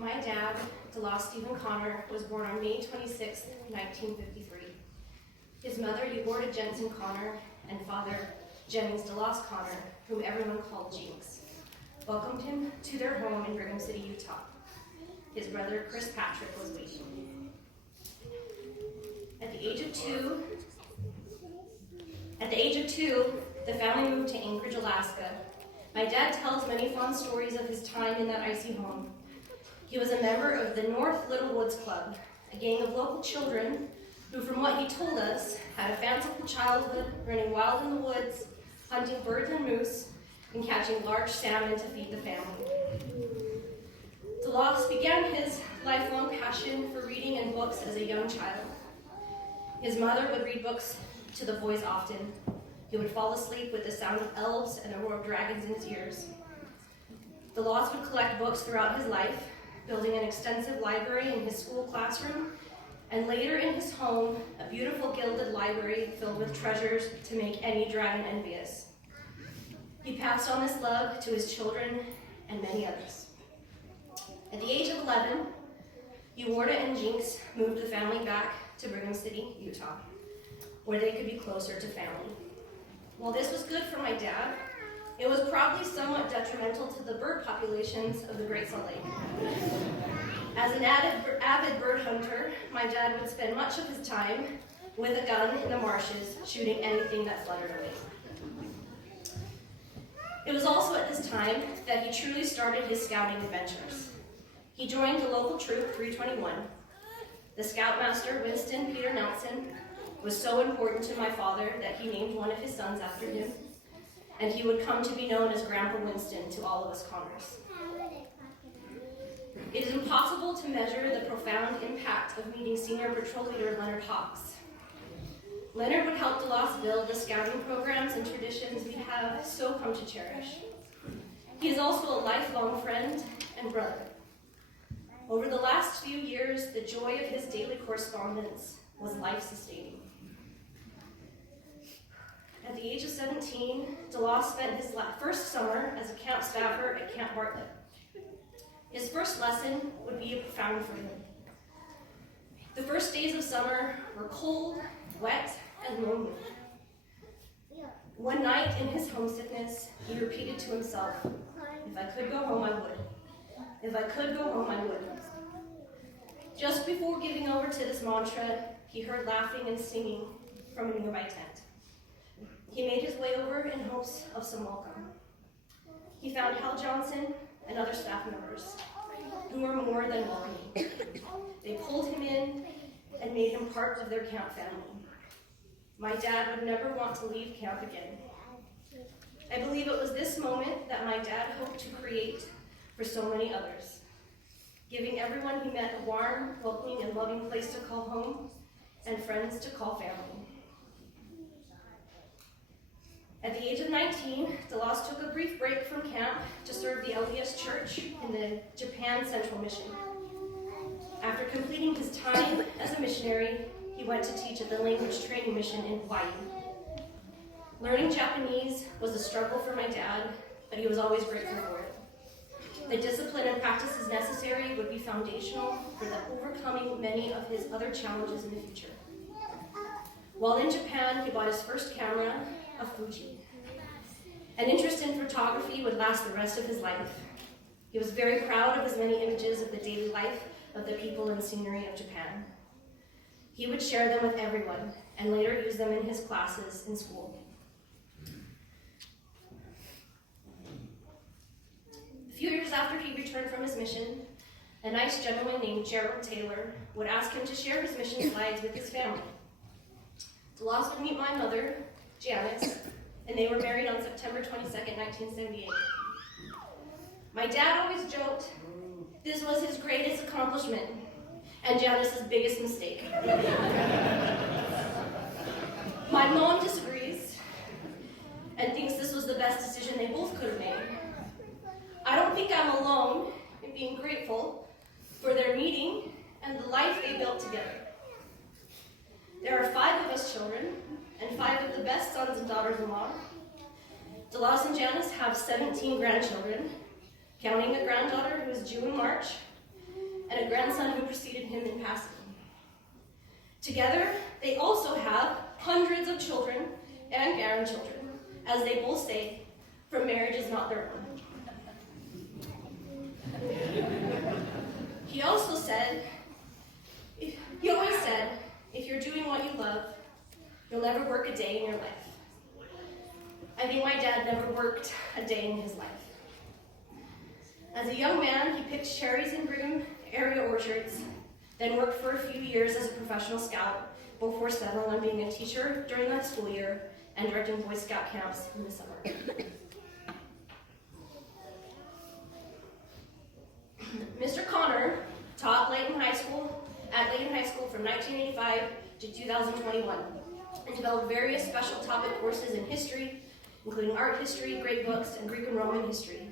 My dad, Delose Stephen Connor, was born on May 26, 1953. His mother, Eugorda Jensen Connor, and father, Jennings Delose Connor, whom everyone called Jinx, welcomed him to their home in Brigham City, Utah. His brother, Chris Patrick, was waiting. At the age of two, the family moved to Anchorage, Alaska. My dad tells many fond stories of his time in that icy home. He was a member of the North Little Woods Club, a gang of local children who, from what he told us, had a fanciful childhood, running wild in the woods, hunting birds and moose, and catching large salmon to feed the family. Delose began his lifelong passion for reading and books as a young child. His mother would read books to the boys often. He would fall asleep with the sound of elves and the roar of dragons in his ears. Delose would collect books throughout his life, building an extensive library in his school classroom, and later in his home, a beautiful gilded library filled with treasures to make any dragon envious. He passed on this love to his children and many others. At the age of 11, Eugorda and Jinx moved the family back to Brigham City, Utah, where they could be closer to family. While this was good for my dad, it was probably somewhat detrimental to the bird populations of the Great Salt Lake. As an avid bird hunter, my dad would spend much of his time with a gun in the marshes, shooting anything that fluttered away. It was also at this time that he truly started his scouting adventures. He joined the local troop 321. The scoutmaster, Winston Peter Nelson, was so important to my father that he named one of his sons after him, and he would come to be known as Grandpa Winston to all of us Connors. It is impossible to measure the profound impact of meeting Senior Patrol Leader Leonard Hawks. Leonard would help Delose build the scouting programs and traditions we have so come to cherish. He is also a lifelong friend and brother. Over the last few years, the joy of his daily correspondence was life-sustaining. At the age of 17, Delose spent his first summer as a camp staffer at Camp Bartlett. His first lesson would be profound for him. The first days of summer were cold, wet, and lonely. One night in his homesickness, he repeated to himself, "If I could go home, I would. If I could go home, I would." Just before giving over to this mantra, he heard laughing and singing from a nearby tent. He made his way over in hopes of some welcome. He found Hal Johnson and other staff members who were more than welcoming. They pulled him in and made him part of their camp family. My dad would never want to leave camp again. I believe it was this moment that my dad hoped to create for so many others, giving everyone he met a warm, welcoming, and loving place to call home and friends to call family. At the age of 19, Delose took a brief break from camp to serve the LDS Church in the Japan Central Mission. After completing his time as a missionary, he went to teach at the language training mission in Hawaii. Learning Japanese was a struggle for my dad, but he was always grateful for it. The discipline and practices necessary would be foundational for the overcoming many of his other challenges in the future. While in Japan, he bought his first camera, a Fuji. An interest in photography would last the rest of his life. He was very proud of his many images of the daily life of the people and scenery of Japan. He would share them with everyone and later use them in his classes in school. A few years after he returned from his mission, a nice gentleman named Gerald Taylor would ask him to share his mission slides with his family. Delose would meet my mother, Janice, and they were married on September 22nd, 1978. My dad always joked this was his greatest accomplishment and Janice's biggest mistake. My mom disagrees and thinks this was the best decision they both could have made. I don't think I'm alone in being grateful for their meeting and the life they built together. There are 5 of us children, and 5 of the best sons and daughters-in-law. Delose and Janice have 17 grandchildren, counting a granddaughter who is due in March, and a grandson who preceded him in passing. Together, they also have hundreds of children and grandchildren, as they both say, for marriage is not their own. He always said, if you're doing what you love, you'll never work a day in your life. I think my dad never worked a day in his life. As a young man, he picked cherries in Brigham area orchards, then worked for a few years as a professional scout before settling on being a teacher during the school year and directing Boy Scout camps in the summer. Mr. Connor taught at Layton High School from 1985 to 2021 and developed various special topic courses in history, including art history, great books, and Greek and Roman history.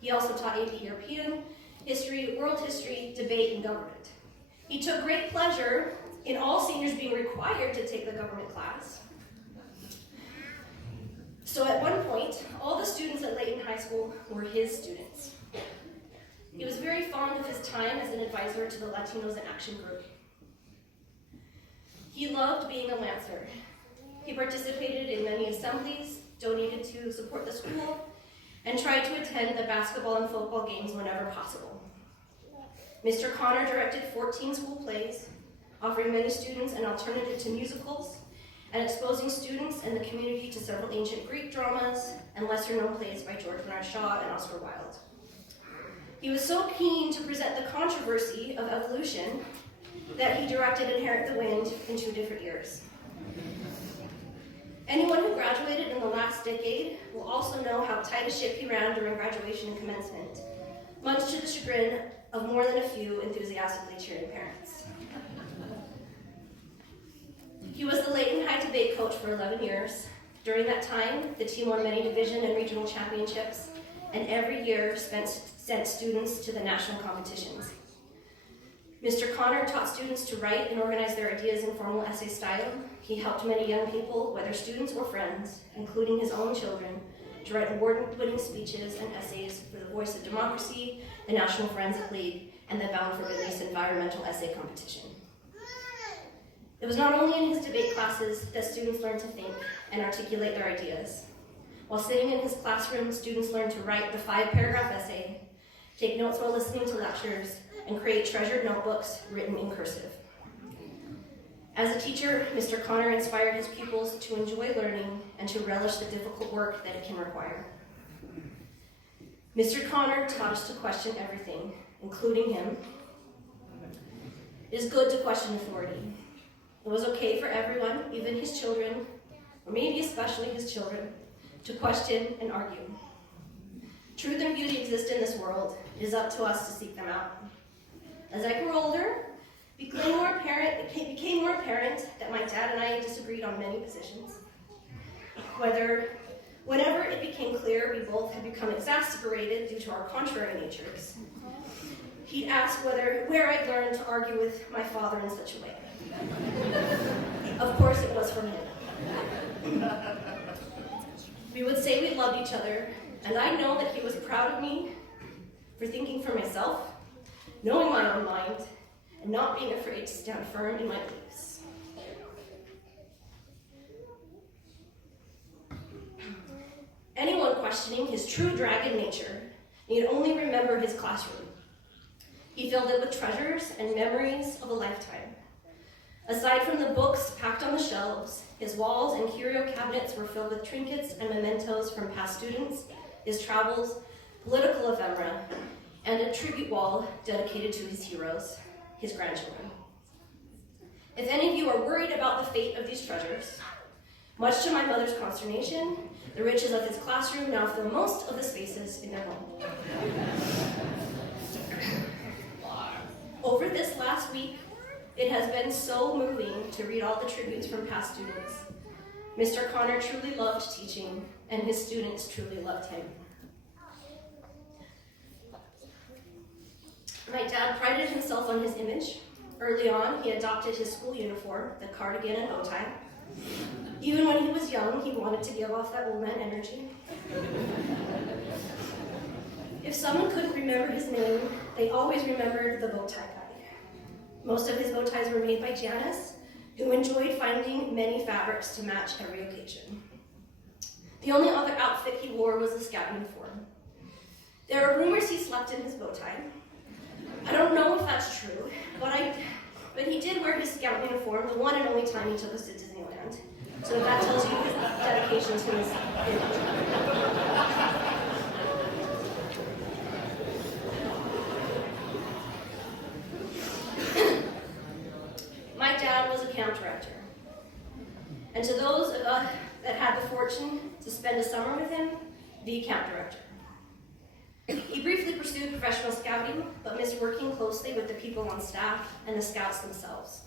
He also taught AP European history, world history, debate, and government. He took great pleasure in all seniors being required to take the government class. So at one point, all the students at Layton High School were his students. He was very fond of his time as an advisor to the Latinos in Action group. He loved being a Lancer. He participated in many assemblies, donated to support the school, and tried to attend the basketball and football games whenever possible. Mr. Connor directed 14 school plays, offering many students an alternative to musicals, and exposing students and the community to several ancient Greek dramas and lesser-known plays by George Bernard Shaw and Oscar Wilde. He was so keen to present the controversy of evolution that he directed Inherit the Wind in 2 different years. Anyone who graduated in the last decade will also know how tight a ship he ran during graduation and commencement, much to the chagrin of more than a few enthusiastically cheering parents. He was the Layton High debate coach for 11 years. During that time, the team won many division and regional championships, and every year sent students to the national competitions. Mr. Connor taught students to write and organize their ideas in formal essay style. He helped many young people, whether students or friends, including his own children, to write award-winning speeches and essays for the Voice of Democracy, the National Forensic League, and the Bound for Release Environmental Essay Competition. It was not only in his debate classes that students learned to think and articulate their ideas. While sitting in his classroom, students learned to write the 5-paragraph essay, take notes while listening to lectures, and create treasured notebooks written in cursive. As a teacher, Mr. Connor inspired his pupils to enjoy learning and to relish the difficult work that it can require. Mr. Connor taught us to question everything, including him. It is good to question authority. It was okay for everyone, even his children, or maybe especially his children, to question and argue. Truth and beauty exist in this world. It is up to us to seek them out. As I grew older, it became more apparent that my dad and I disagreed on many positions. Whenever it became clear we both had become exasperated due to our contrary natures, he'd ask where I'd learned to argue with my father in such a way. Of course, it was from him. We would say we loved each other, and I know that he was proud of me for thinking for myself, knowing my own mind, and not being afraid to stand firm in my beliefs. Anyone questioning his true dragon nature need only remember his classroom. He filled it with treasures and memories of a lifetime. Aside from the books packed on the shelves, his walls and curio cabinets were filled with trinkets and mementos from past students, his travels, political ephemera, and a tribute wall dedicated to his heroes, his grandchildren. If any of you are worried about the fate of these treasures, much to my mother's consternation, the riches of his classroom now fill most of the spaces in their home. Over this last week, it has been so moving to read all the tributes from past students. Mr. Connor truly loved teaching, and his students truly loved him. My dad prided himself on his image. Early on, he adopted his school uniform, the cardigan and bow tie. Even when he was young, he wanted to give off that old man energy. If someone couldn't remember his name, they always remembered the bow tie guy. Most of his bow ties were made by Janice, who enjoyed finding many fabrics to match every occasion. The only other outfit he wore was the scout uniform. There are rumors he slept in his bow tie. I don't know if that's true, but he did wear his scout uniform the one and only time he took us to Disneyland. So that tells you his dedication to his image. My dad was a camp director. And to those of us that had the fortune to spend a summer with him, the camp director. He briefly pursued professional scouting, but missed working closely with the people on staff and the scouts themselves.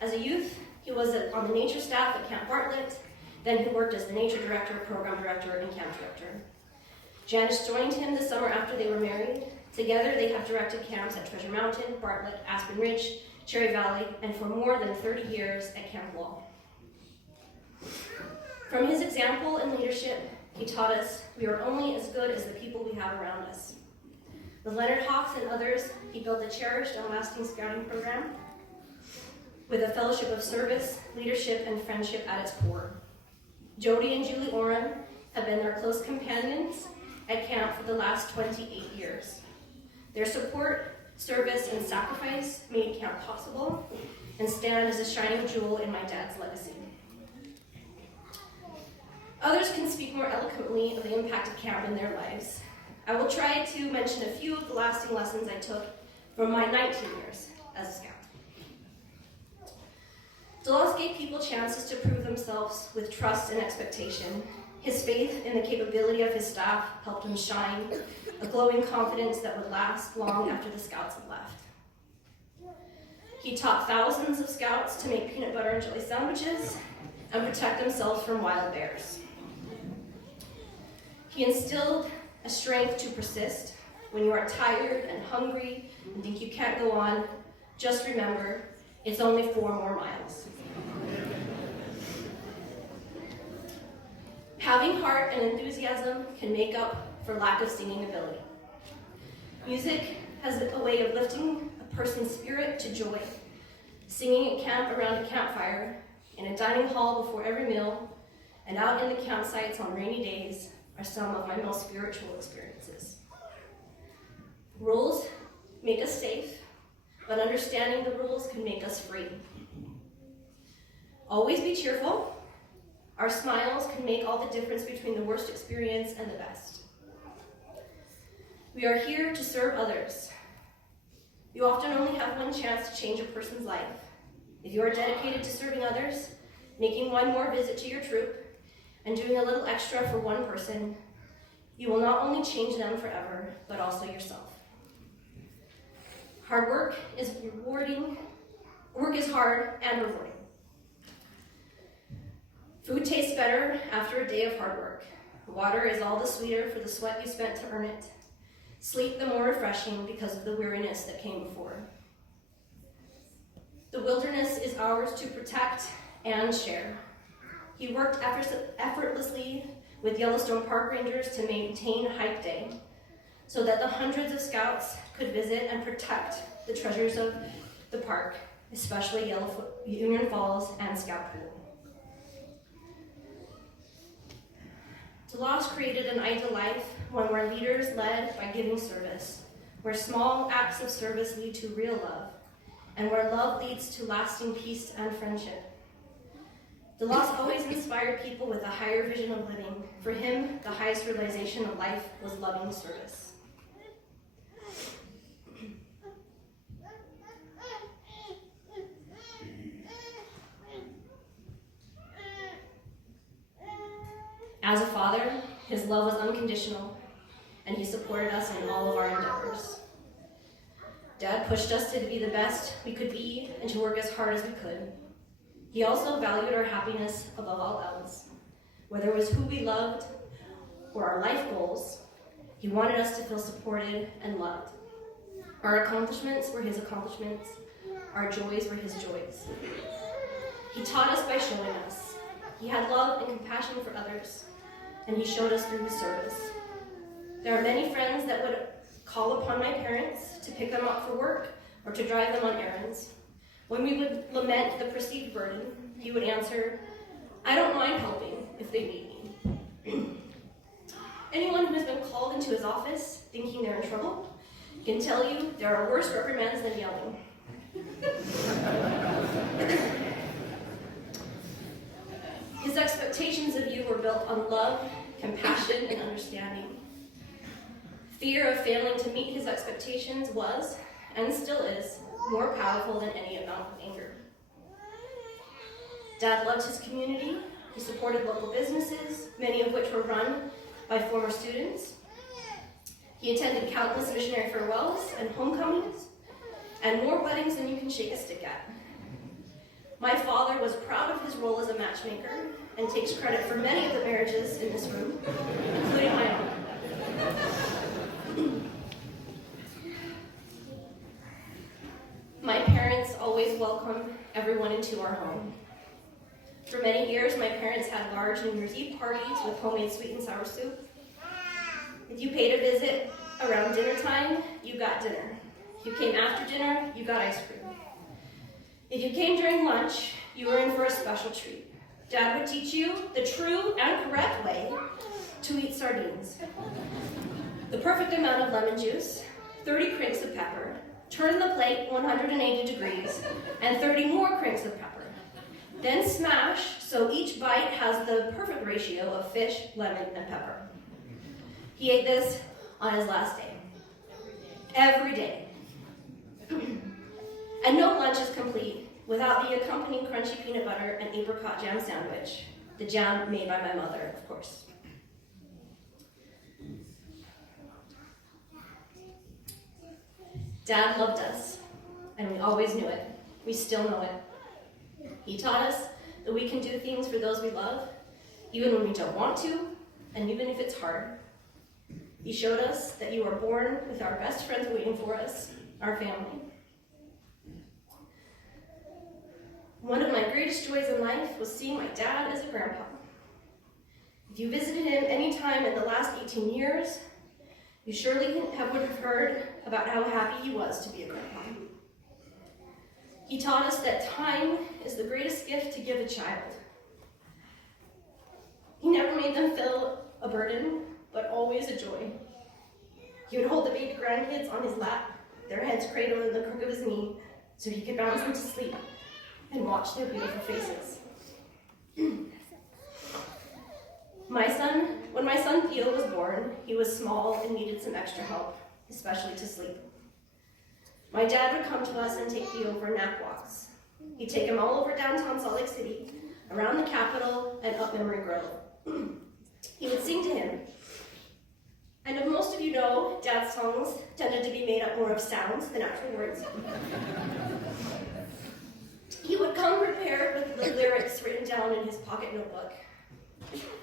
As a youth, he was on the nature staff at Camp Bartlett, then he worked as the nature director, program director, and camp director. Janice joined him the summer after they were married. Together, they have directed camps at Treasure Mountain, Bartlett, Aspen Ridge, Cherry Valley, and for more than 30 years at Camp Wall. From his example and leadership, he taught us we are only as good as the people we have around us. With Leonard Hawks and others, he built a cherished and lasting scouting program with a fellowship of service, leadership, and friendship at its core. Jody and Julie Oren have been their close companions at camp for the last 28 years. Their support, service, and sacrifice made camp possible and stand as a shining jewel in my dad's legacy. Others can speak more eloquently of the impact of camp in their lives. I will try to mention a few of the lasting lessons I took from my 19 years as a scout. Delose gave people chances to prove themselves with trust and expectation. His faith in the capability of his staff helped him shine, a glowing confidence that would last long after the scouts had left. He taught thousands of scouts to make peanut butter and jelly sandwiches and protect themselves from wild bears. He instilled a strength to persist. When you are tired and hungry and think you can't go on, just remember, it's only 4 more miles. Having heart and enthusiasm can make up for lack of singing ability. Music has a way of lifting a person's spirit to joy. Singing at camp around a campfire, in a dining hall before every meal, and out in the campsites on rainy days are some of my most spiritual experiences. Rules make us safe, but understanding the rules can make us free. Always be cheerful. Our smiles can make all the difference between the worst experience and the best. We are here to serve others. You often only have one chance to change a person's life. If you are dedicated to serving others, making one more visit to your troop, and doing a little extra for one person, you will not only change them forever, but also yourself. Hard work is rewarding. Work is hard and rewarding. Food tastes better after a day of hard work. Water is all the sweeter for the sweat you spent to earn it. Sleep the more refreshing because of the weariness that came before. The wilderness is ours to protect and share. He worked effortlessly with Yellowstone Park Rangers to maintain Hike Day so that the hundreds of scouts could visit and protect the treasures of the park, especially Union Falls and Scout Pool. Delose created an ideal life, one where leaders led by giving service, where small acts of service lead to real love, and where love leads to lasting peace and friendship. Delose always inspired people with a higher vision of living. For him, the highest realization of life was loving service. As a father, his love was unconditional, and he supported us in all of our endeavors. Dad pushed us to be the best we could be and to work as hard as we could. He also valued our happiness above all else. Whether it was who we loved or our life goals, he wanted us to feel supported and loved. Our accomplishments were his accomplishments. Our joys were his joys. He taught us by showing us. He had love and compassion for others, and he showed us through his service. There are many friends that would call upon my parents to pick them up for work or to drive them on errands. When we would lament the perceived burden, he would answer, "I don't mind helping if they need me." Anyone who has been called into his office thinking they're in trouble can tell you there are worse reprimands than yelling. His expectations of you were built on love, compassion, and understanding. Fear of failing to meet his expectations was, and still is, more powerful than any amount of anger. Dad loved his community. He supported local businesses, many of which were run by former students. He attended countless missionary farewells and homecomings, and more weddings than you can shake a stick at. My father was proud of his role as a matchmaker and takes credit for many of the marriages in this room, including my own. My parents always welcome everyone into our home. For many years, my parents had large New Year's Eve parties with homemade sweet and sour soup. If you paid a visit around dinner time, you got dinner. If you came after dinner, you got ice cream. If you came during lunch, you were in for a special treat. Dad would teach you the true and correct way to eat sardines. The perfect amount of lemon juice, 30 crinks of pepper, turn the plate 180 degrees, and 30 more crinks of pepper. Then smash so each bite has the perfect ratio of fish, lemon, and pepper. He ate this on his last day. Every day. And no lunch is complete without the accompanying crunchy peanut butter and apricot jam sandwich, the jam made by my mother, of course. Dad loved us, and we always knew it. We still know it. He taught us that we can do things for those we love, even when we don't want to, and even if it's hard. He showed us that you are born with our best friends waiting for us, our family. One of my greatest joys in life was seeing my dad as a grandpa. If you visited him any time in the last 18 years, you surely would have heard about how happy he was to be a grandpa. He taught us that time is the greatest gift to give a child. He never made them feel a burden, but always a joy. He would hold the baby grandkids on his lap, their heads cradled in the crook of his knee, so he could bounce them to sleep and watch their beautiful faces. When my son Theo was born, he was small and needed some extra help, especially to sleep. My dad would come to us and take Theo for nap walks. He'd take him all over downtown Salt Lake City, around the Capitol, and up Memory Grove. He would sing to him. And if most of you know, Dad's songs tended to be made up more of sounds than actual words. He would come prepared with the lyrics written down in his pocket notebook.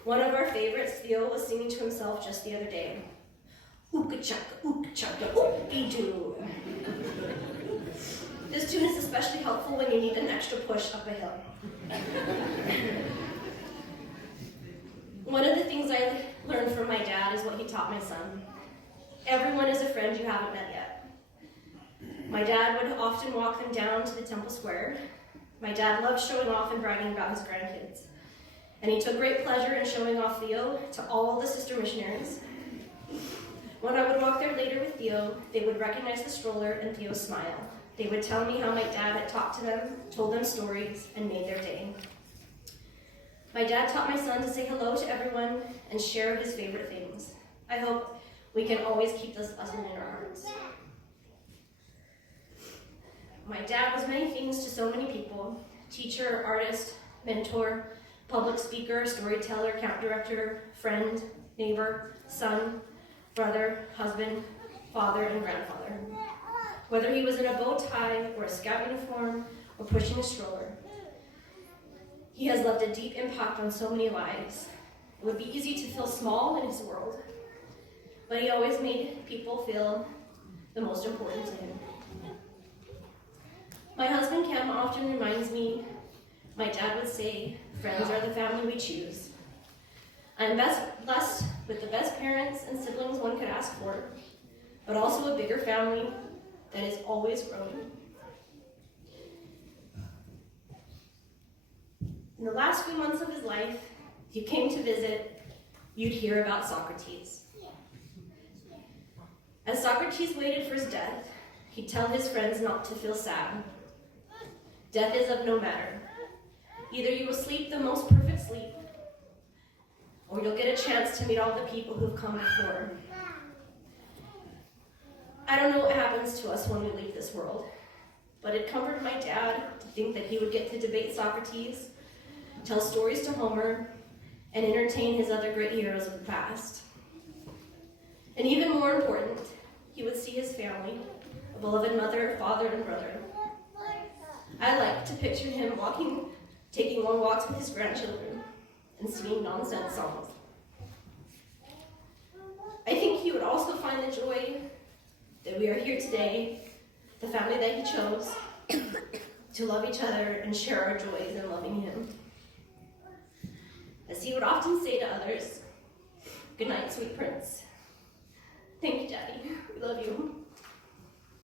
One of our favorites, Theo, was singing to himself just the other day. Ooka-chaka, ooka-doo. This tune is especially helpful when you need an extra push up a hill. One of the things I learned from my dad is what he taught my son. Everyone is a friend you haven't met yet. My dad would often walk them down to the Temple Square. My dad loved showing off and bragging about his grandkids. And he took great pleasure in showing off Theo to all the sister missionaries. When I would walk there later with Theo, they would recognize the stroller and Theo's smile. They would tell me how my dad had talked to them, told them stories, and made their day. My dad taught my son to say hello to everyone and share his favorite things. I hope we can always keep this lesson in our hearts. My dad was many things to so many people: teacher, artist, mentor, public speaker, storyteller, camp director, friend, neighbor, son, brother, husband, father, and grandfather. Whether he was in a bow tie or a scout uniform or pushing a stroller, he has left a deep impact on so many lives. It would be easy to feel small in his world, but he always made people feel the most important to him. My husband Cam often reminds me, my dad would say, friends are the family we choose. I'm best blessed with the best parents and siblings one could ask for, but also a bigger family that is always growing. In the last few months of his life, if you came to visit, you'd hear about Socrates. As Socrates waited for his death, he'd tell his friends not to feel sad. Death is of no matter. Either you will sleep the most perfect sleep, or you'll get a chance to meet all the people who've come before. I don't know what happens to us when we leave this world, but it comforted my dad to think that he would get to debate Socrates, tell stories to Homer, and entertain his other great heroes of the past. And even more important, he would see his family, a beloved mother, father, and brother. I like to picture him taking long walks with his grandchildren and singing nonsense songs. I think he would also find the joy that we are here today, the family that he chose, to love each other and share our joys in loving him. As he would often say to others, "Good night, sweet prince." Thank you, Daddy. We love you.